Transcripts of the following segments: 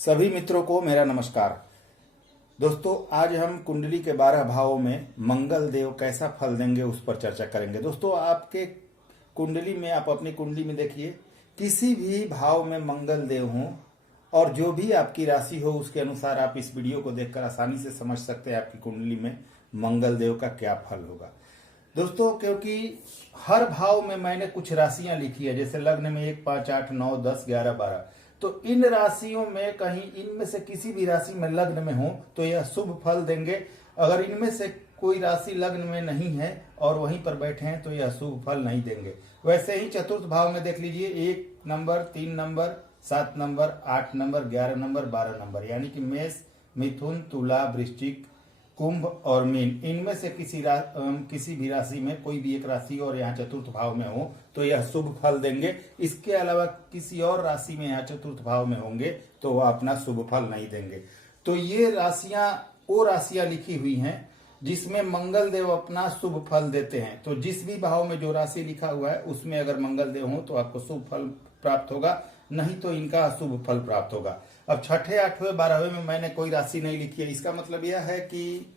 सभी मित्रों को मेरा नमस्कार। दोस्तों, आज हम कुंडली के 12 भावों में मंगल देव कैसा फल देंगे उस पर चर्चा करेंगे। दोस्तों, आपके कुंडली में, आप अपनी कुंडली में देखिए, किसी भी भाव में मंगल देव हों और जो भी आपकी राशि हो उसके अनुसार आप इस वीडियो को देखकर आसानी से समझ सकते हैं आपकी कुंडली में मंगल देव का क्या फल होगा। दोस्तों, क्योंकि हर भाव में मैंने कुछ राशियां लिखी है, जैसे लग्न में 1, 5, 8, 9, 10, 11, 12, तो इन राशियों में कहीं इनमें से किसी भी राशि में लग्न में हो तो यह शुभ फल देंगे। अगर इनमें से कोई राशि लग्न में नहीं है और वहीं पर बैठे हैं तो यह शुभ फल नहीं देंगे। वैसे ही चतुर्थ भाव में देख लीजिए, 1 number, 3 number, 7 number, 8 number, 11 number, 12 number, यानी कि मेष, मिथुन, तुला, वृश्चिक, कुंभ और मीन, इनमें से किसी भी राशि में कोई भी एक राशि और यहाँ चतुर्थ भाव में हो तो यह शुभ फल देंगे। इसके अलावा किसी और राशि में यहाँ चतुर्थ भाव में होंगे तो वह अपना शुभ फल नहीं देंगे। तो ये राशियां लिखी हुई हैं जिसमें मंगल देव अपना शुभ फल देते हैं। तो जिस भी भाव में जो राशि लिखा हुआ है उसमें अगर मंगल देव हो तो आपको शुभ फल प्राप्त होगा, नहीं तो इनका अशुभ फल प्राप्त होगा। अब छठे, 8वें, 12वें में मैंने कोई राशि नहीं लिखी है। इसका मतलब यह है कि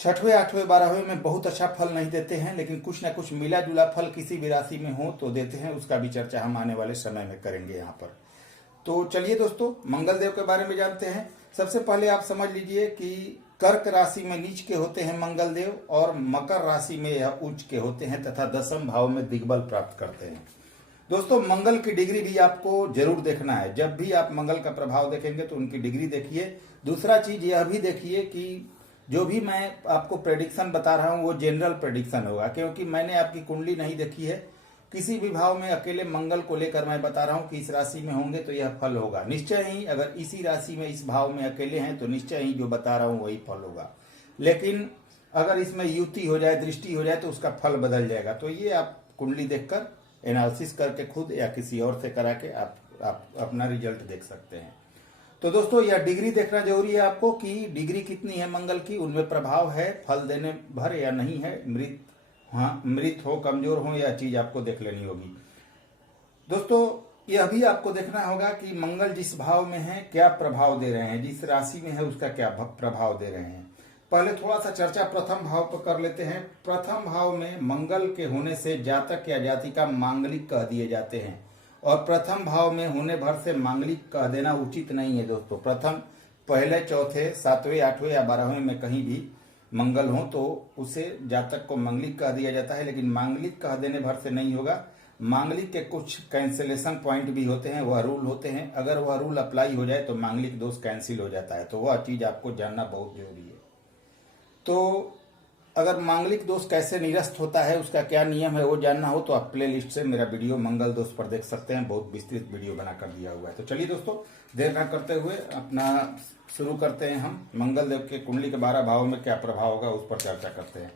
छठवें, 8वें, 12वें में बहुत अच्छा फल नहीं देते हैं, लेकिन कुछ ना कुछ मिला जुला फल किसी भी राशि में हो तो देते हैं। उसका भी चर्चा हम आने वाले समय में करेंगे यहाँ पर। तो चलिए दोस्तों, मंगल देव के बारे में जानते हैं। सबसे पहले आप समझ लीजिए कि कर्क राशि में नीच के होते हैं मंगल देव और मकर राशि में यह उच्च के होते हैं तथा दशम भाव में दिग्बल प्राप्त करते हैं। दोस्तों, मंगल की डिग्री भी आपको जरूर देखना है। जब भी आप मंगल का प्रभाव देखेंगे तो उनकी डिग्री देखिए। दूसरा चीज यह भी देखिए कि जो भी मैं आपको प्रेडिक्शन बता रहा हूं वो जनरल प्रेडिक्शन होगा, क्योंकि मैंने आपकी कुंडली नहीं देखी है। किसी भी भाव में अकेले मंगल को लेकर मैं बता रहा हूं कि इस राशि में होंगे तो यह फल होगा। निश्चय ही अगर इसी राशि में, इस भाव में अकेले हैं तो निश्चय ही जो बता रहा हूं वही फल होगा। लेकिन अगर इसमें युति हो जाए, दृष्टि हो जाए तो उसका फल बदल जाएगा। तो ये आप कुंडली देखकर एनालिसिस करके खुद या किसी और से करा के आप अपना रिजल्ट देख सकते हैं। तो दोस्तों, यह डिग्री देखना जरूरी है आपको कि डिग्री कितनी है मंगल की, उनमें प्रभाव है, फल देने भर या नहीं है, मृत हो, कमजोर हो, यह चीज आपको देख लेनी होगी। दोस्तों, यह भी आपको देखना होगा कि मंगल जिस भाव में है क्या प्रभाव दे रहे हैं, जिस राशि में है उसका क्या प्रभाव दे रहे हैं। पहले थोड़ा सा चर्चा प्रथम भाव पर कर लेते हैं। प्रथम भाव में मंगल के होने से जातक या जातिका मांगलिक कह दिए जाते हैं और प्रथम भाव में होने भर से मांगलिक कह देना उचित नहीं है। दोस्तों, प्रथम, पहले, चौथे, 7वें, 8वें या 12वें में कहीं भी मंगल हो तो उसे जातक को मांगलिक कह दिया जाता है, लेकिन मांगलिक कह देने भर से नहीं होगा। मांगलिक के कुछ कैंसिलेशन पॉइंट भी होते हैं, वह रूल होते हैं। अगर वह रूल अप्लाई हो जाए तो मांगलिक दोष कैंसिल हो जाता है। तो वह चीज आपको जानना बहुत जरूरी है। तो अगर मांगलिक दोष कैसे निरस्त होता है, उसका क्या नियम है, वो जानना हो तो आप प्ले लिस्ट से मेरा वीडियो मंगल दोष पर देख सकते हैं। बहुत विस्तृत वीडियो बना कर दिया हुआ है। तो चलिए दोस्तों, देर न करते हुए अपना शुरू करते हैं। हम मंगल देव के कुंडली के 12 भावों में क्या प्रभाव होगा उस पर चर्चा करते हैं।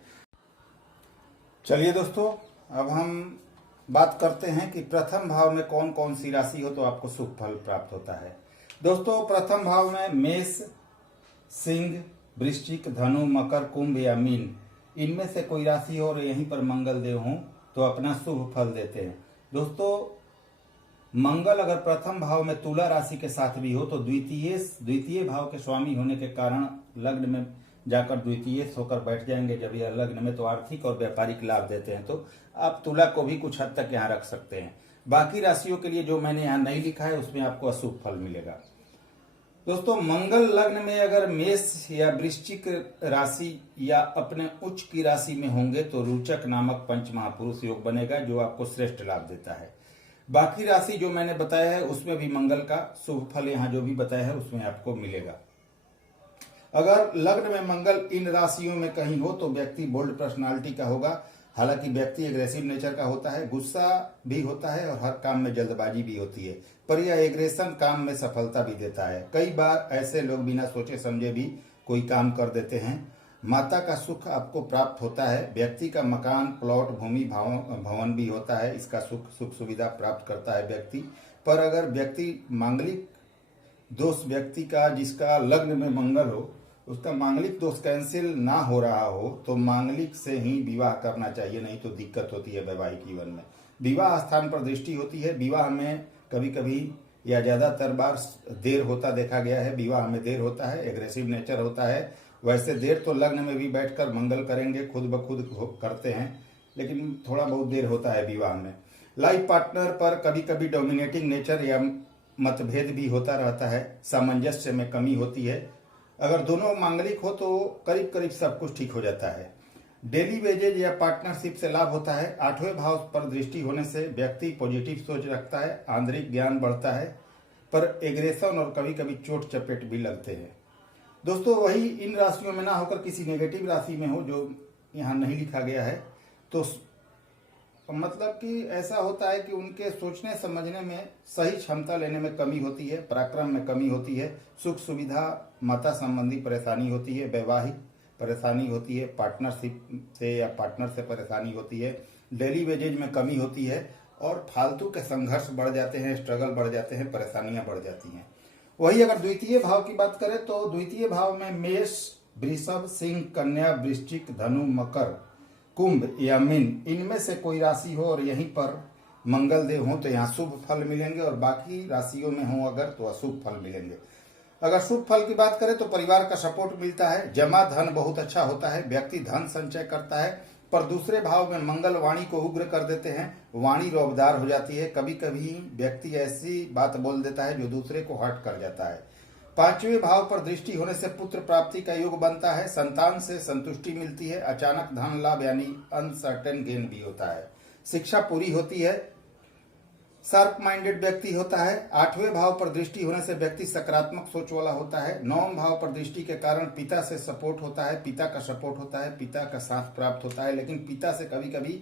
चलिए दोस्तों, अब हम बात करते हैं कि प्रथम भाव में कौन कौन सी राशि हो तो आपको शुभ फल प्राप्त होता है। दोस्तों, प्रथम भाव में मेष, सिंह, वृश्चिक, धनु, मकर, कुंभ या मीन, इनमें से कोई राशि हो और यहीं पर मंगल देव हों तो अपना शुभ फल देते हैं। दोस्तों, मंगल अगर प्रथम भाव में तुला राशि के साथ भी हो तो द्वितीय भाव के स्वामी होने के कारण लग्न में जाकर द्वितीय होकर बैठ जाएंगे। जब यह लग्न में तो आर्थिक और व्यापारिक लाभ देते हैं। तो आप तुला को भी कुछ हद तक यहाँ रख सकते हैं। बाकी राशियों के लिए जो मैंने यहाँ नहीं लिखा है उसमें आपको अशुभ फल मिलेगा। दोस्तों, मंगल लग्न में अगर मेष या वृश्चिक राशि या अपने उच्च की राशि में होंगे तो रोचक नामक पंच महापुरुष योग बनेगा, जो आपको श्रेष्ठ लाभ देता है। बाकी राशि जो मैंने बताया है उसमें भी मंगल का शुभ फल यहाँ जो भी बताया है उसमें आपको मिलेगा। अगर लग्न में मंगल इन राशियों में कहीं हो तो व्यक्ति बोल्ड पर्सनालिटी का होगा। हालांकि व्यक्ति एग्रेसिव नेचर का होता है, गुस्सा भी होता है और हर काम में जल्दबाजी भी होती है, पर यह एग्रेशन काम में सफलता भी देता है। कई बार ऐसे लोग बिना सोचे समझे भी कोई काम कर देते हैं। माता का सुख आपको प्राप्त होता है। व्यक्ति का मकान, प्लॉट, भूमि, भवन भी होता है, इसका सुख सुविधा प्राप्त करता है व्यक्ति। पर अगर व्यक्ति मांगलिक दोष, व्यक्ति का जिसका लग्न में मंगल हो, उसका मांगलिक दोष कैंसिल ना हो रहा हो तो मांगलिक से ही विवाह करना चाहिए, नहीं तो दिक्कत होती है वैवाहिक जीवन में। विवाह स्थान पर दृष्टि होती है। विवाह में कभी कभी या ज़्यादातर बार देर होता देखा गया है, विवाह में देर होता है, एग्रेसिव नेचर होता है। वैसे देर तो लग्न में भी बैठकर मंगल करेंगे, खुद ब खुद करते हैं, लेकिन थोड़ा बहुत देर होता है विवाह में। लाइफ पार्टनर पर कभी कभी डोमिनेटिंग नेचर या मतभेद भी होता रहता है, सामंजस्य में कमी होती है। अगर दोनों मांगलिक हो तो करीब करीब सब कुछ ठीक हो जाता है। डेली वेजेज या पार्टनरशिप से लाभ होता है। 8वें भाव पर दृष्टि होने से व्यक्ति पॉजिटिव सोच रखता है, आंतरिक ज्ञान बढ़ता है, पर एग्रेशन और कभी कभी चोट चपेट भी लगते हैं। दोस्तों वही इन राशियों में ना होकर किसी नेगेटिव राशि में हो जो यहाँ नहीं लिखा गया है, तो मतलब कि ऐसा होता है कि उनके सोचने समझने में, सही क्षमता लेने में कमी होती है, पराक्रम में कमी होती है, सुख सुविधा माता संबंधी परेशानी होती है, वैवाहिक परेशानी होती है, पार्टनरशिप से या पार्टनर से परेशानी होती है, डेली वेजेज में कमी होती है, और फालतू के संघर्ष बढ़ जाते हैं, स्ट्रगल बढ़ जाते हैं, परेशानियां बढ़ जाती हैं। वही अगर द्वितीय भाव की बात करें तो द्वितीय भाव में मेष, वृषभ, सिंह, कन्या, वृश्चिक, धनु, मकर, कुंभ या मीन, इनमें से कोई राशि हो और यहीं पर मंगल देव हो तो यहाँ शुभ फल मिलेंगे, और बाकी राशियों में हो अगर तो अशुभ फल मिलेंगे। अगर शुभ फल की बात करें तो परिवार का सपोर्ट मिलता है, जमा धन बहुत अच्छा होता है, व्यक्ति धन संचय करता है, पर दूसरे भाव में मंगल वाणी को उग्र कर देते हैं, वाणी रौबदार हो जाती है, कभी कभी व्यक्ति ऐसी बात बोल देता है जो दूसरे को हर्ट कर जाता है। 5वें भाव पर दृष्टि होने से पुत्र प्राप्ति का योग बनता है, संतान से संतुष्टि मिलती है, अचानक धन लाभ यानी अनसर्टेन गेन भी होता है, शिक्षा पूरी होती है, शार्प माइंडेड व्यक्ति होता है। 8वें भाव पर दृष्टि होने से व्यक्ति सकारात्मक सोच वाला होता है। 9वें भाव पर दृष्टि के कारण पिता से सपोर्ट होता है, पिता का सपोर्ट होता है, पिता का साथ प्राप्त होता है, लेकिन पिता से कभी कभी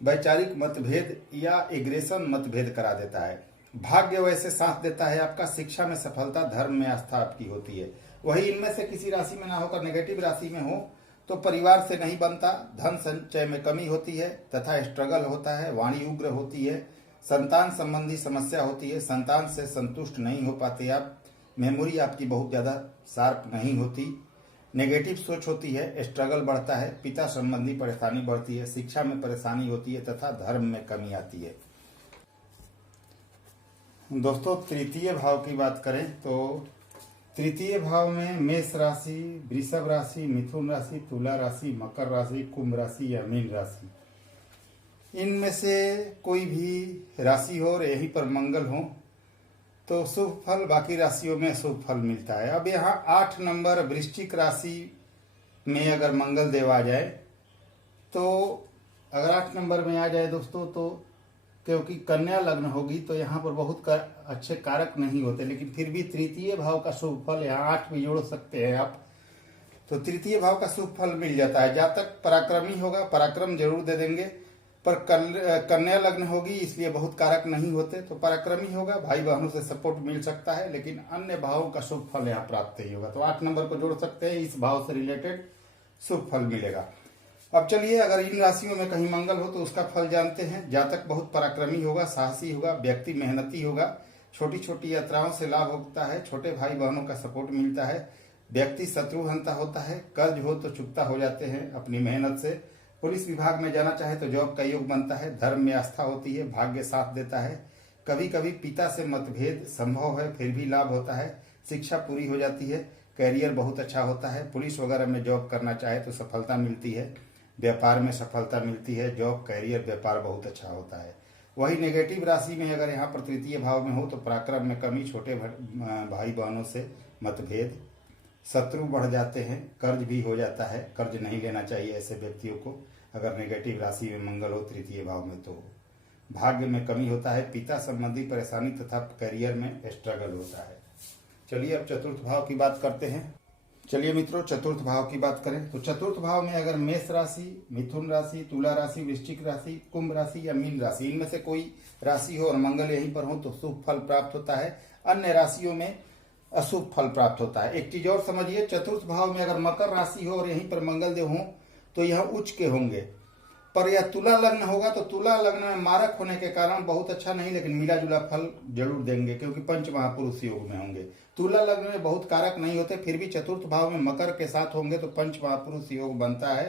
वैचारिक मतभेद या एग्रेशन मतभेद करा देता है। भाग्य वैसे साथ देता है आपका, शिक्षा में सफलता, धर्म में आस्था आपकी होती है। वही इनमें से किसी राशि में ना होकर नेगेटिव राशि में हो तो परिवार से नहीं बनता, धन संचय में कमी होती है तथा स्ट्रगल होता है, वाणी उग्र होती है, संतान संबंधी समस्या होती है, संतान से संतुष्ट नहीं हो पाते आप, मेमोरी आपकी बहुत ज़्यादा शार्प नहीं होती, नेगेटिव सोच होती है, स्ट्रगल बढ़ता है, पिता संबंधी परेशानी बढ़ती है, शिक्षा में परेशानी होती है तथा धर्म में कमी आती है। दोस्तों तृतीय भाव की बात करें तो तृतीय भाव में मेष राशि, वृषभ राशि, मिथुन राशि, तुला राशि, मकर राशि, कुंभ राशि या मीन राशि, इनमें से कोई भी राशि हो और यहीं पर मंगल हो तो शुभ फल, बाकी राशियों में शुभ फल मिलता है। अब यहाँ 8 नंबर वृश्चिक राशि में अगर मंगल देव आ जाए तो अगर 8 नंबर में आ जाए दोस्तों, तो क्योंकि कन्या लग्न होगी तो यहाँ पर बहुत अच्छे कारक नहीं होते, लेकिन फिर भी तृतीय भाव का शुभ फल यहाँ 8 भी जोड़ सकते हैं आप, तो तृतीय भाव का शुभ फल मिल जाता है। जातक पराक्रमी होगा, पराक्रम जरूर दे देंगे, पर कन्या लग्न होगी इसलिए बहुत कारक नहीं होते, तो पराक्रमी होगा, भाई बहनों से सपोर्ट मिल सकता है, लेकिन अन्य भावों का शुभ फल यहाँ प्राप्त ही होगा। तो 8 नंबर को जोड़ सकते हैं, इस भाव से रिलेटेड शुभ फल मिलेगा। अब चलिए अगर इन राशियों में कहीं मंगल हो तो उसका फल जानते हैं। जातक बहुत पराक्रमी होगा, साहसी होगा, व्यक्ति मेहनती होगा, छोटी छोटी यात्राओं से लाभ होता है, छोटे भाई बहनों का सपोर्ट मिलता है, व्यक्ति शत्रुहंता होता है, कर्ज हो तो चुकता हो जाते हैं अपनी मेहनत से, पुलिस विभाग में जाना चाहे तो जॉब का योग बनता है, धर्म में आस्था होती है, भाग्य साथ देता है, कभी कभी पिता से मतभेद संभव है फिर भी लाभ होता है, शिक्षा पूरी हो जाती है, कैरियर बहुत अच्छा होता है, पुलिस वगैरह में जॉब करना चाहे तो सफलता मिलती है, व्यापार में सफलता मिलती है, जॉब कैरियर व्यापार बहुत अच्छा होता है। वही नेगेटिव राशि में अगर यहाँ पर तृतीय भाव में हो तो पराक्रम में कमी, छोटे भाई बहनों से मतभेद, शत्रु बढ़ जाते हैं, कर्ज भी हो जाता है, कर्ज नहीं लेना चाहिए ऐसे व्यक्तियों को अगर नेगेटिव राशि में मंगल हो तृतीय भाव में। तो भाग्य में कमी होता है, पिता संबंधी परेशानी तथा करियर में स्ट्रगल होता है। चलिए अब चतुर्थ भाव की बात करते हैं। चलिए मित्रों चतुर्थ भाव की बात करें तो चतुर्थ भाव में अगर मेष राशि, मिथुन राशि, तुला राशि, वृश्चिक राशि, कुंभ राशि या मीन राशि, इनमें से कोई राशि हो और मंगल यहीं पर हो तो शुभ फल प्राप्त होता है, अन्य राशियों में अशुभ फल प्राप्त होता है। एक चीज और समझिए, चतुर्थ भाव में अगर मकर राशि हो और यहीं पर मंगल देव हो तो यहाँ उच्च के होंगे, पर यह तुला लग्न होगा तो तुला लग्न में मारक होने के कारण बहुत अच्छा नहीं लेकिन मिला जुला फल जरूर देंगे क्योंकि पंच महापुरुष योग में होंगे। तुला लग्न में बहुत कारक नहीं होते, फिर भी चतुर्थ भाव में मकर के साथ होंगे तो पंच महापुरुष योग बनता है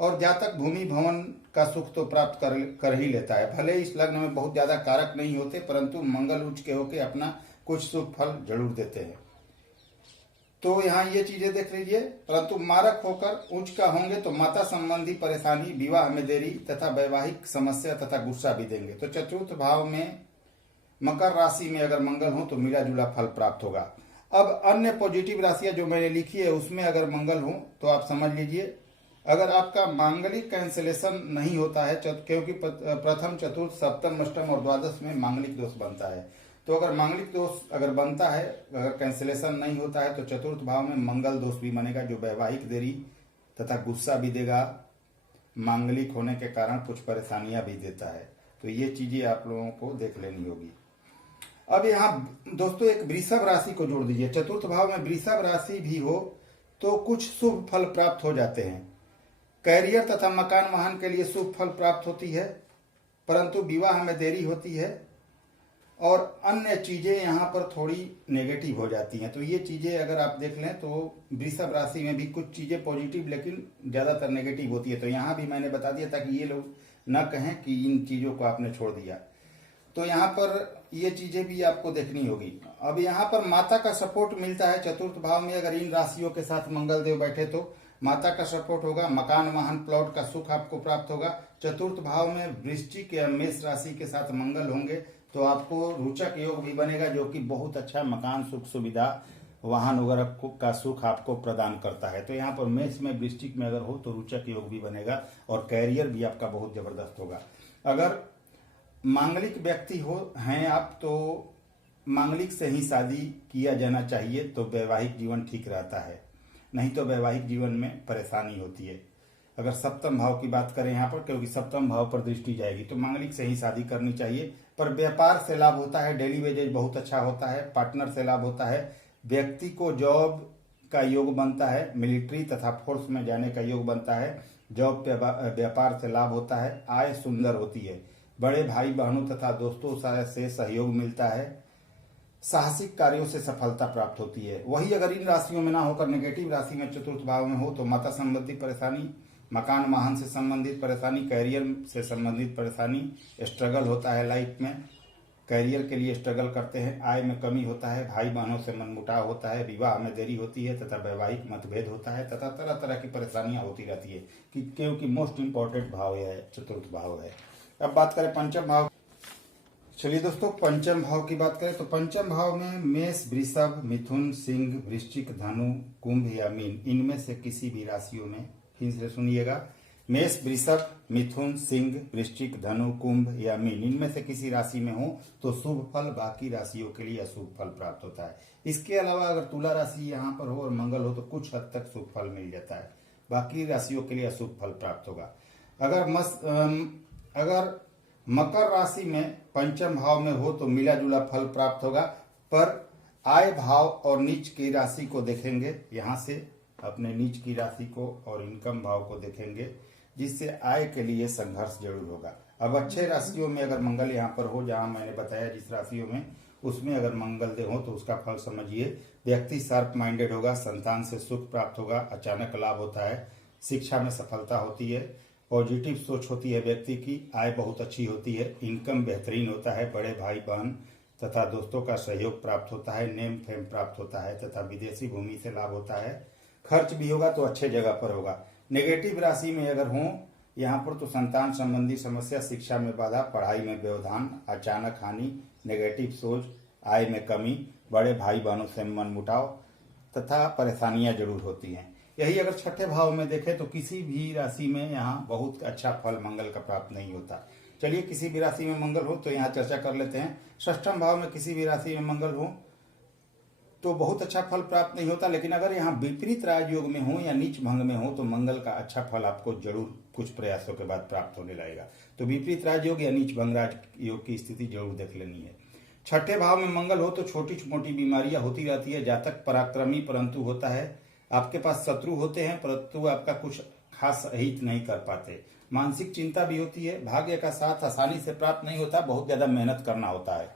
और जातक भूमि भवन का सुख तो प्राप्त कर ही लेता है। भले इस लग्न में बहुत ज्यादा कारक नहीं होते, परंतु मंगल उच्च के होके अपना कुछ शुभ फल जरूर देते हैं। तो यहाँ ये चीजें देख लीजिए। परंतु मारक होकर उच्च का होंगे तो माता संबंधी परेशानी, विवाह में देरी तथा वैवाहिक समस्या तथा गुस्सा भी देंगे। तो चतुर्थ भाव में मकर राशि में अगर मंगल हो तो मिला जुला फल प्राप्त होगा। अब अन्य पॉजिटिव राशियां जो मैंने लिखी है उसमें अगर मंगल हो तो आप समझ लीजिए, अगर आपका मांगलिक कैंसिलेशन नहीं होता है, क्योंकि प्रथम, चतुर्थ, सप्तम, अष्टम और द्वादश में मांगलिक दोष बनता है, तो अगर मांगलिक दोष अगर बनता है, अगर कैंसिलेशन नहीं होता है, तो चतुर्थ भाव में मंगल दोष भी बनेगा, जो वैवाहिक देरी तथा गुस्सा भी देगा, मांगलिक होने के कारण कुछ परेशानियां भी देता है। तो ये चीजें आप लोगों को देख लेनी होगी। अब यहाँ दोस्तों एक वृषभ राशि को जोड़ दीजिए। चतुर्थ भाव में वृषभ राशि भी हो तो कुछ शुभ फल प्राप्त हो जाते हैं। कैरियर तथा मकान वाहन के लिए शुभ फल प्राप्त होती है, परंतु विवाह में देरी होती है और अन्य चीजें यहाँ पर थोड़ी नेगेटिव हो जाती हैं। तो ये चीजें अगर आप देख लें तो वृषभ राशि में भी कुछ चीजें पॉजिटिव लेकिन ज्यादातर नेगेटिव होती है। तो यहाँ भी मैंने बता दिया ताकि ये लोग न कहें कि इन चीजों को आपने छोड़ दिया। तो यहाँ पर ये चीजें भी आपको देखनी होगी। अब यहाँ पर माता का सपोर्ट मिलता है। चतुर्थ भाव में अगर इन राशियों के साथ मंगल देव बैठे तो माता का सपोर्ट होगा, मकान वाहन प्लॉट का सुख आपको प्राप्त होगा। चतुर्थ भाव में वृश्चिक या मेष राशि के साथ मंगल होंगे तो आपको रोचक योग भी बनेगा, जो कि बहुत अच्छा मकान सुख सुविधा वाहन वगैरह का सुख आपको प्रदान करता है। तो यहाँ पर मेष में वृश्चिक में अगर हो तो रोचक योग भी बनेगा और कैरियर भी आपका बहुत जबरदस्त होगा। अगर मांगलिक व्यक्ति हैं आप तो मांगलिक से ही शादी किया जाना चाहिए, तो वैवाहिक जीवन ठीक रहता है, नहीं तो वैवाहिक जीवन में परेशानी होती है। अगर सप्तम भाव की बात करें यहाँ पर, क्योंकि सप्तम भाव पर दृष्टि जाएगी, तो मांगलिक से ही शादी करनी चाहिए। पर व्यापार से लाभ होता है, डेली वेजेज बहुत अच्छा होता है, पार्टनर से लाभ होता है, व्यक्ति को जॉब का योग बनता है, मिलिट्री तथा फोर्स में जाने का योग बनता है, जॉब व्यापार से लाभ होता है, आय सुंदर होती है, बड़े भाई बहनों तथा दोस्तों से सहयोग मिलता है, साहसिक कार्यों से सफलता प्राप्त होती है। वही अगर इन राशियों में ना होकर नेगेटिव राशि में चतुर्थ भाव में हो तो माता संबंधी परेशानी, मकान वाहन से संबंधित परेशानी, कैरियर से संबंधित परेशानी, स्ट्रगल होता है लाइफ में, कैरियर के लिए स्ट्रगल करते हैं, आय में कमी होता है, भाई बहनों से मनमुटाव होता है, विवाह में देरी होती है तथा वैवाहिक मतभेद होता है तथा तरह तरह की परेशानियां होती रहती है, क्योंकि मोस्ट इंपॉर्टेंट भाव यह चतुर्थ भाव है। अब बात करें पंचम भाव। चलिए दोस्तों, पंचम भाव की बात करें तो पंचम भाव में मेष, वृषभ, मिथुन, सिंह, वृश्चिक, धनु, कुंभ या मीन, इनमें से किसी भी राशियों में, फिर से सुनिएगा, मेष, वृषभ, मिथुन, सिंह, वृश्चिक, धनु, कुंभ या मीन, इनमें से किसी राशि में हो तो शुभ फल, बाकी राशियों के लिए अशुभ फल प्राप्त होता है। इसके अलावा अगर तुला राशि यहाँ पर हो और मंगल हो तो कुछ हद तक शुभ फल मिल जाता है, बाकी राशियों के लिए अशुभ फल प्राप्त होगा। अगर मकर राशि में पंचम भाव में हो तो मिला जुला फल प्राप्त होगा, पर आय भाव और नीच की राशि को देखेंगे, यहाँ से अपने नीच की राशि को और इनकम भाव को देखेंगे, जिससे आय के लिए संघर्ष जरूर होगा। अब अच्छे राशियों में अगर मंगल यहाँ पर हो, जहाँ मैंने बताया जिस राशियों में, उसमें अगर मंगल दे हो तो उसका फल समझिए, व्यक्ति शार्प माइंडेड होगा, संतान से सुख प्राप्त होगा, अचानक लाभ होता है, शिक्षा में सफलता होती है, पॉजिटिव सोच होती है व्यक्ति की, आय बहुत अच्छी होती है, इनकम बेहतरीन होता है, बड़े भाई बहन तथा दोस्तों का सहयोग प्राप्त होता है, नेम फेम प्राप्त होता है तथा विदेशी भूमि से लाभ होता है, खर्च भी होगा तो अच्छे जगह पर होगा। नेगेटिव राशि में अगर हो यहाँ पर तो संतान संबंधी समस्या, शिक्षा में बाधा, पढ़ाई में व्यवधान, अचानक हानि, नेगेटिव सोच, आय में कमी, बड़े भाई बहनों से मनमुटाव तथा परेशानियां जरूर होती हैं। यही अगर छठे भाव में देखें तो किसी भी राशि में यहाँ बहुत अच्छा फल मंगल का प्राप्त नहीं होता। चलिए, किसी भी राशि में मंगल हो तो यहाँ चर्चा कर लेते हैं। षष्ठम भाव में किसी भी राशि में मंगल हो तो बहुत अच्छा फल प्राप्त नहीं होता, लेकिन अगर यहाँ विपरीत राजयोग में हो या नीच भंग में हो तो मंगल का अच्छा फल आपको जरूर कुछ प्रयासों के बाद प्राप्त होने लगेगा। तो विपरीत राजयोग या नीच भंग राजयोग की स्थिति जरूर देख लेनी है। छठे भाव में मंगल हो तो छोटी मोटी बीमारियां होती रहती है, जातक पराक्रमी परंतु होता है, आपके पास शत्रु होते हैं परंतु आपका कुछ खास हित नहीं कर पाते, मानसिक चिंता भी होती है, भाग्य का साथ आसानी से प्राप्त नहीं होता, बहुत ज्यादा मेहनत करना होता है,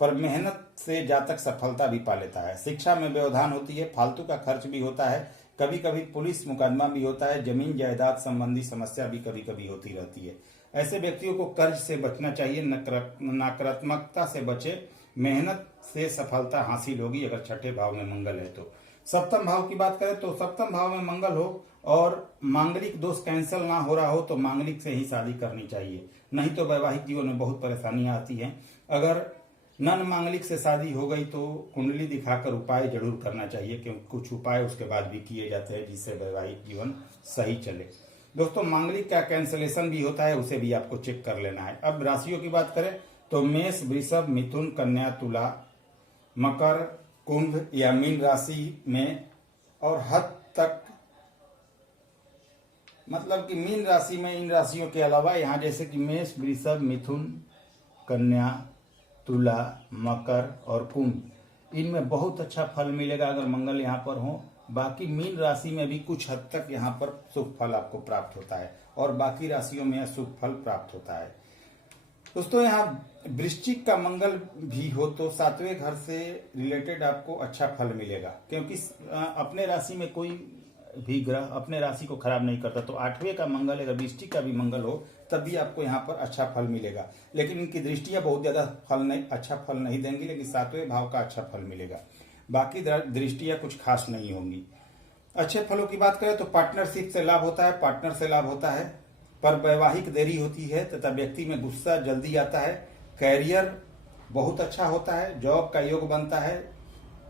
पर मेहनत से जातक सफलता भी पा लेता है, शिक्षा में व्यवधान होती है, फालतू का खर्च भी होता है, कभी कभी पुलिस मुकदमा भी होता है, जमीन जायदाद संबंधी समस्या भी कभी कभी होती रहती है। ऐसे व्यक्तियों को कर्ज से बचना चाहिए, नकारात्मकता से बचे, मेहनत से सफलता हासिल होगी अगर छठे भाव में मंगल है तो। सप्तम भाव की बात करें तो सप्तम भाव में मंगल हो और मांगलिक दोष कैंसिल ना हो रहा हो तो मांगलिक से ही शादी करनी चाहिए, नहीं तो वैवाहिक जीवन में बहुत परेशानियां आती हैं। अगर नन मांगलिक से शादी हो गई तो कुंडली दिखाकर उपाय जरूर करना चाहिए, क्योंकि कुछ उपाय उसके बाद भी किए जाते हैं जिससे वैवाहिक जीवन सही चले। दोस्तों मांगलिक का कैंसलेशन भी होता है, उसे भी आपको चेक कर लेना है। अब राशियों की बात करें तो मेष, वृषभ, मिथुन, कन्या, तुला, मकर, कुंभ या मीन राशि में और हद तक मतलब कि मीन राशि में इन राशियों के अलावा यहाँ जैसे कि मेष, वृषभ, मिथुन, कन्या, तुला, मकर और कुंभ, इनमें बहुत अच्छा फल मिलेगा अगर मंगल यहाँ पर हो। बाकी मीन राशि में भी कुछ हद तक यहाँ पर शुभ फल आपको प्राप्त होता है और बाकी राशियों में शुभ फल प्राप्त होता है। दोस्तों यहाँ वृश्चिक का मंगल भी हो तो सातवें घर से रिलेटेड आपको अच्छा फल मिलेगा, क्योंकि अपने राशि में कोई भी ग्रह अपने राशि को खराब नहीं करता। तो आठवें का मंगल अगर वृश्चिक का भी मंगल हो तब भी आपको यहाँ पर अच्छा फल मिलेगा, लेकिन इनकी दृष्टियां बहुत ज्यादा अच्छा फल नहीं देंगी, लेकिन सातवें भाव का अच्छा फल मिलेगा। बाकी दृष्टियां कुछ खास नहीं होंगी। अच्छे फलों की बात करें तो पार्टनरशिप से लाभ होता है, पार्टनर से लाभ होता है, पर वैवाहिक देरी होती है तथा व्यक्ति में गुस्सा जल्दी आता है। कैरियर बहुत अच्छा होता है, जॉब का योग बनता है,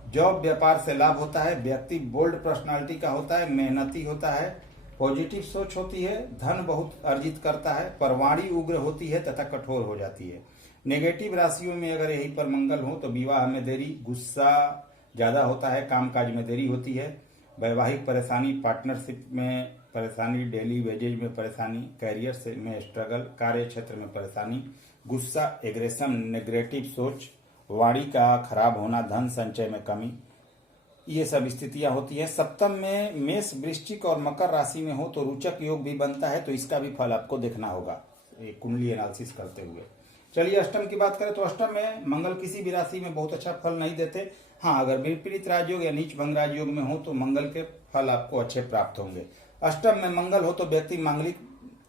जॉब व्यापार से लाभ होता है, व्यक्ति बोल्ड पर्सनालिटी का होता है, मेहनती होता है, पॉजिटिव सोच होती है, धन बहुत अर्जित करता है, पर वाणी उग्र होती है तथा कठोर हो जाती है। नेगेटिव राशियों में अगर यहीं पर मंगल हो तो विवाह में देरी, गुस्सा ज्यादा होता है, कामकाज में देरी होती है, वैवाहिक परेशानी, पार्टनरशिप में परेशानी, डेली वेजेज में परेशानी, कैरियर से में स्ट्रगल, कार्य क्षेत्र में परेशानी, गुस्सा, एग्रेशन, नेगेटिव सोच, वाणी का खराब होना, धन संचय में कमी, ये सब स्थितियां होती है। सप्तम में मेष, वृश्चिक और मकर राशि में हो तो रोचक योग भी बनता है, तो इसका भी फल आपको देखना होगा कुंडली एनालिसिस करते हुए। चलिए अष्टम की बात करें तो अष्टम में मंगल किसी भी राशि में बहुत अच्छा फल नहीं देते। हाँ, अगर विपरीत राजयोग या नीच भंग राजयोग में हो तो मंगल के फल आपको अच्छे प्राप्त होंगे। अष्टम में मंगल हो तो व्यक्ति मांगलिक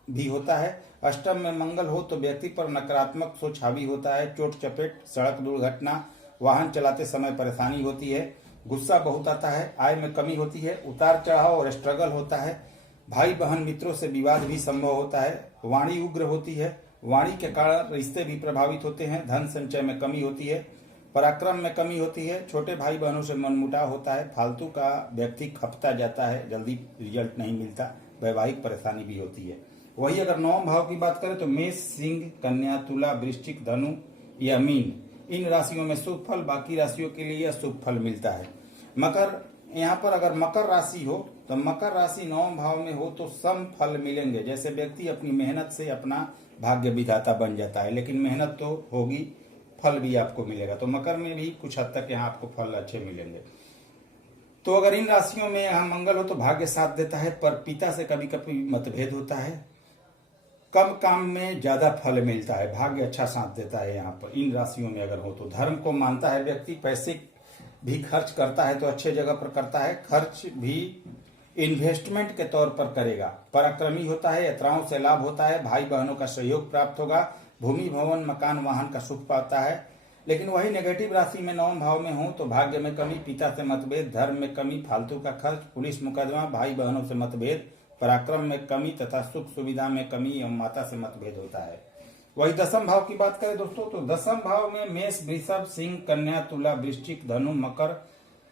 भी होता है। अष्टम में मंगल हो तो व्यक्ति पर नकारात्मक सोच हावी होता है, चोट चपेट, सड़क दुर्घटना, वाहन चलाते समय परेशानी होती है, गुस्सा बहुत आता है, आय में कमी होती है, उतार चढ़ाव और स्ट्रगल होता है, भाई बहन मित्रों से विवाद भी संभव होता है, वाणी उग्र होती है, वाणी के कारण रिश्ते भी प्रभावित होते हैं, धन संचय में कमी होती है, पराक्रम में कमी होती है, छोटे भाई बहनों से मनमुटाव होता है, फालतू का व्यक्ति खपता जाता है, जल्दी रिजल्ट नहीं मिलता, वैवाहिक परेशानी भी होती है। वही अगर नवम भाव की बात करें तो मेष, सिंह, कन्या, तुला, वृश्चिक, धनु या मीन, इन राशियों में शुभ फल, बाकी राशियों के लिए अशुभ फल मिलता है। मकर, यहाँ पर अगर मकर राशि हो तो मकर राशि नवम भाव में हो तो सम फल मिलेंगे, जैसे व्यक्ति अपनी मेहनत से अपना भाग्य विधाता बन जाता है, लेकिन मेहनत तो होगी, फल भी आपको मिलेगा। तो मकर में भी कुछ हद तक यहाँ आपको फल अच्छे मिलेंगे। तो अगर इन राशियों में यहाँ मंगल हो तो भाग्य साथ देता है, पर पिता से कभी कभी मतभेद होता है, कम काम में ज्यादा फल मिलता है, भाग्य अच्छा साथ देता है। यहाँ पर इन राशियों में अगर हो तो धर्म को मानता है व्यक्ति, पैसे भी खर्च करता है तो अच्छे जगह पर करता है, खर्च भी इन्वेस्टमेंट के तौर पर करेगा, पराक्रमी होता है, यात्राओं से लाभ होता है, भाई बहनों का सहयोग प्राप्त होगा, भूमि भवन मकान वाहन का सुख पाता है। लेकिन वही नेगेटिव राशि में नवम भाव में हो तो भाग्य में कमी, पिता से मतभेद, धर्म में कमी, फालतू का खर्च, पुलिस मुकदमा, भाई बहनों से मतभेद, पराक्रम में कमी तथा सुख सुविधा में कमी एवं माता से मतभेद होता है। वही दसम भाव की बात करें दोस्तों तो दसम भाव में मेष, वृषभ, सिंह, कन्या, तुला, वृश्चिक, धनु, मकर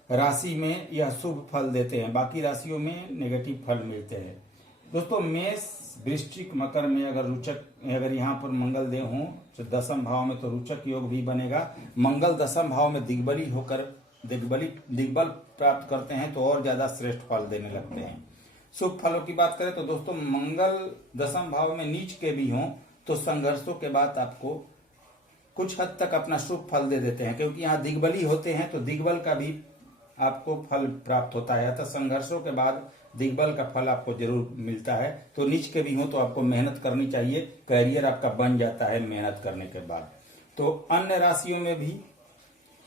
राशि में यह शुभ फल देते हैं, बाकी राशियों में नेगेटिव फल मिलते हैं। दोस्तों मेष, वृश्चिक, मकर में अगर यहाँ पर मंगल देव हो तो दसम भाव में तो रोचक योग भी बनेगा। मंगल दसम भाव में दिग्बल प्राप्त करते हैं तो और ज्यादा श्रेष्ठ फल देने लगते हैं। शुभ फलों की बात करें तो दोस्तों मंगल दसम भाव में नीच के भी हों तो संघर्षों के बाद आपको कुछ हद तक अपना शुभ फल दे देते हैं, क्योंकि यहाँ दिग्बली होते हैं तो दिग्बल का भी आपको फल प्राप्त होता है, अतः संघर्षों के बाद दिग्बल का फल आपको जरूर मिलता है। तो नीच के भी हो तो आपको मेहनत करनी चाहिए, कैरियर आपका बन जाता है मेहनत करने के बाद। तो अन्य राशियों में भी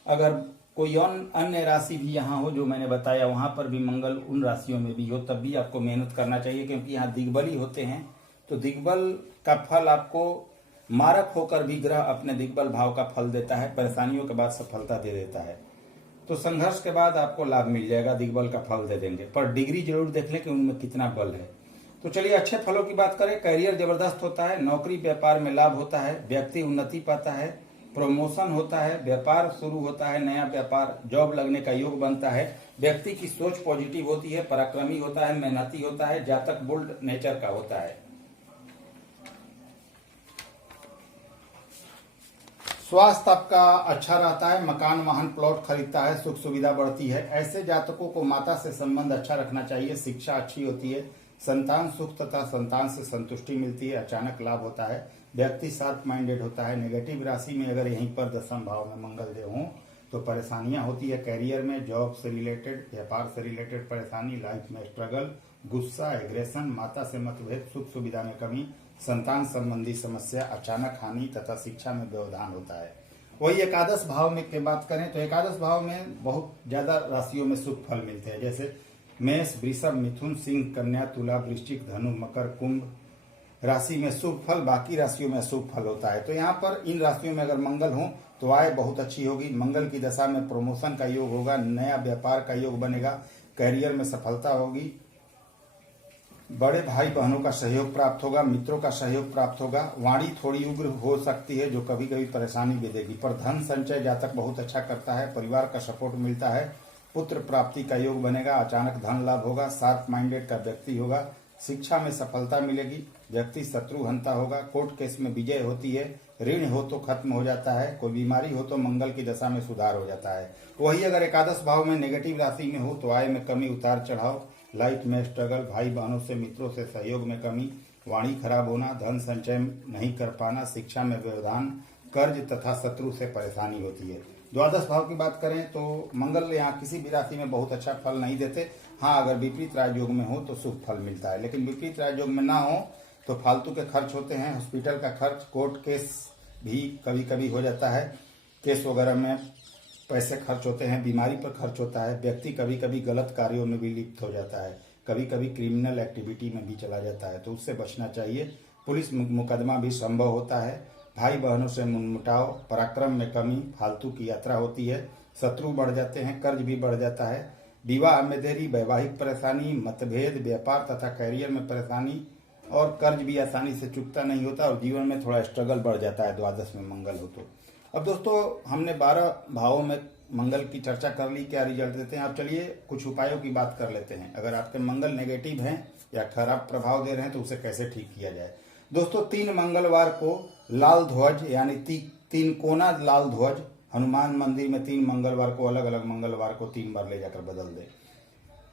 अगर कोई अन्य राशि भी यहाँ हो जो मैंने बताया, वहां पर भी मंगल उन राशियों में भी हो, तब भी आपको मेहनत करना चाहिए, क्योंकि यहाँ दिग्बल ही होते हैं। तो दिग्बल का फल आपको मारक होकर भी ग्रह अपने दिग्बल भाव का फल देता है, परेशानियों के बाद सफलता दे देता है। तो संघर्ष के बाद आपको लाभ मिल जाएगा, दिग्बल का फल दे देंगे, पर डिग्री जरूर देख लें कि उनमें कितना बल है। तो चलिए अच्छे फलों की बात करें। करियर जबरदस्त होता है, नौकरी व्यापार में लाभ होता है, व्यक्ति उन्नति पाता है, प्रमोशन होता है, व्यापार शुरू होता है, नया व्यापार जॉब लगने का योग बनता है, व्यक्ति की सोच पॉजिटिव होती है, पराक्रमी होता है, मेहनती होता है, जातक बोल्ड नेचर का होता है। स्वास्थ्य आपका अच्छा रहता है, मकान वाहन प्लॉट खरीदता है, सुख सुविधा बढ़ती है। ऐसे जातकों को माता से संबंध अच्छा रखना चाहिए, शिक्षा अच्छी होती है, संतान सुख तथा संतान से संतुष्टि मिलती है, अचानक लाभ होता है, व्यक्ति शार्प माइंडेड होता है। नेगेटिव राशि में अगर यहीं पर दशम भाव में मंगल देव हों तो परेशानियां होती है कैरियर में, जॉब से रिलेटेड, व्यापार से रिलेटेड परेशानी, लाइफ में स्ट्रगल, गुस्सा, एग्रेशन, माता से मतभेद, सुख सुविधा में कमी, संतान संबंधी समस्या, अचानक हानि तथा शिक्षा में व्यवधान होता है। वही एकादश भाव में की बात करें तो एकादश भाव में बहुत ज्यादा राशियों में शुभ फल मिलते हैं, जैसे मेष, वृषभ, मिथुन, सिंह, कन्या, तुला, वृश्चिक, धनु, मकर, कुंभ राशि में शुभ फल, बाकी राशियों में अशुभ फल होता है। तो यहाँ पर इन राशियों में अगर मंगल हो तो आय बहुत अच्छी होगी, मंगल की दशा में प्रमोशन का योग होगा, नया व्यापार का योग बनेगा, कैरियर में सफलता होगी, बड़े भाई बहनों का सहयोग प्राप्त होगा, मित्रों का सहयोग प्राप्त होगा, वाणी थोड़ी उग्र हो सकती है जो कभी कभी परेशानी भी देगी, पर धन संचय जातक बहुत अच्छा करता है, परिवार का सपोर्ट मिलता है, पुत्र प्राप्ति का योग बनेगा, अचानक धन लाभ होगा, शार्प माइंडेड का व्यक्ति होगा, शिक्षा में सफलता मिलेगी, व्यक्ति शत्रु हंता होगा, कोर्ट केस में विजय होती है, ऋण हो तो खत्म हो जाता है, कोई बीमारी हो तो मंगल की दशा में सुधार हो जाता है। वही अगर एकादश भाव में नेगेटिव राशि में हो तो आय में कमी, उतार चढ़ाव, लाइफ में स्ट्रगल, भाई बहनों से मित्रों से सहयोग में कमी, वाणी खराब होना, धन संचय नहीं कर पाना, शिक्षा में व्यवधान, कर्ज तथा शत्रु से परेशानी होती है। द्वादश भाव की बात करें तो मंगल यहाँ किसी भी राशि में बहुत अच्छा फल नहीं देते। हाँ, अगर विपरीत राजयोग में हो तो शुभ फल मिलता है, लेकिन विपरीत राजयोग में ना हो तो फालतू के खर्च होते हैं, हॉस्पिटल का खर्च, कोर्ट केस भी कभी कभी हो जाता है, केस वगैरह में पैसे खर्च होते हैं, बीमारी पर खर्च होता है, व्यक्ति कभी कभी गलत कार्यों में भी लिप्त हो जाता है, कभी कभी क्रिमिनल एक्टिविटी में भी चला जाता है, तो उससे बचना चाहिए। पुलिस मुकदमा भी संभव होता है, भाई बहनों से मनमुटाव, पराक्रम में कमी, फालतू की यात्रा होती है, शत्रु बढ़ जाते हैं, कर्ज भी बढ़ जाता है, विवाह में देरी, वैवाहिक परेशानी, मतभेद, व्यापार तथा कैरियर में परेशानी, और कर्ज भी आसानी से चुकता नहीं होता और जीवन में थोड़ा स्ट्रगल बढ़ जाता है द्वादश में मंगल हो तो। अब दोस्तों हमने 12 भावों में मंगल की चर्चा कर ली, क्या रिजल्ट देते हैं। अब चलिए कुछ उपायों की बात कर लेते हैं। अगर आपके मंगल नेगेटिव हैं या खराब प्रभाव दे रहे हैं तो उसे कैसे ठीक किया जाए। दोस्तों 3 मंगलवार को लाल ध्वज यानी 3 कोना लाल ध्वज हनुमान मंदिर में 3 मंगलवार को, अलग अलग मंगलवार को 3 बार ले जाकर बदल दे।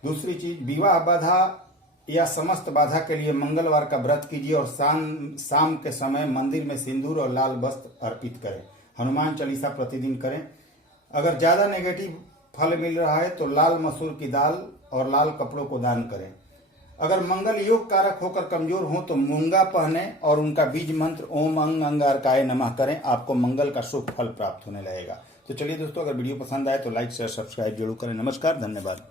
दूसरी चीज, विवाह बाधा या समस्त बाधा के लिए मंगलवार का व्रत कीजिए और शाम के समय मंदिर में सिंदूर और लाल वस्त्र अर्पित करें। हनुमान चालीसा प्रतिदिन करें। अगर ज्यादा नेगेटिव फल मिल रहा है तो लाल मसूर की दाल और लाल कपड़ों को दान करें। अगर मंगल योग कारक होकर कमजोर हो तो मूंगा पहने और उनका बीज मंत्र ओम अंग अंगारकाय नमः करें, आपको मंगल का शुभ फल प्राप्त होने लगेगा। तो चलिए दोस्तों, अगर वीडियो पसंद आए तो लाइक शेयर सब्सक्राइब जरूर करें। नमस्कार, धन्यवाद।